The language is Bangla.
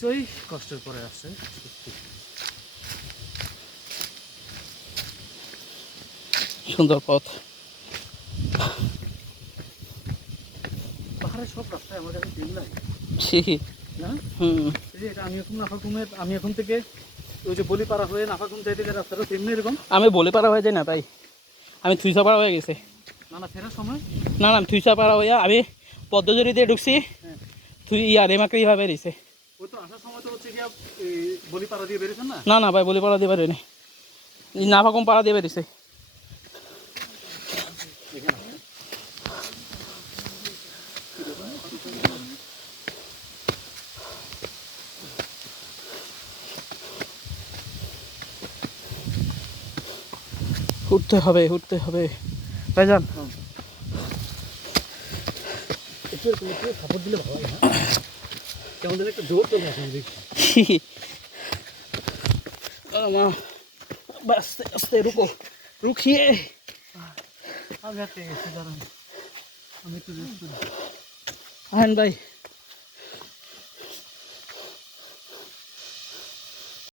নিশ্চয়ই কষ্টের পরে আসছে সত্যি। সুন্দর পথ। পাহাড়ের সব রাস্তায় আমার কাছে ট্রেন নাই না। এই যে এটা আমি এখন থেকে ওই যে বলিপাড়া হয়ে নাফাকুম যাইতে যে রাস্তাটা তেমনি এরকম। আমি বলিপাড়া হয়ে যাই না ভাই, আমি থুইসাপাড়া হয়ে গেছে। না ফেরার সময় না আমি থুইসাপাড়া হইয়া আমি পদ্মজুরি দিয়ে ঢুকছি, তুই রেমাকড়ি ভাবে বেরিয়েছে। ওই তো আসার সময় তো হচ্ছে গিয়া বলিপাড়া দিয়ে বেরিয়েছেন না? না না ভাই বলিপাড়া দিয়ে বেরোয়নি, নাফাকুম পাড়া দিয়ে বেরিয়েছে। উঠতে হবে ভাইজান। একটু সাপোর্ট দিলে ভালো হয়। কেমন যেন একটা জোর চলে আসে দেখছি। আস্তে আস্তে রুখিয়ে আমি একটু রেস্ট করি। আহেন ভাই।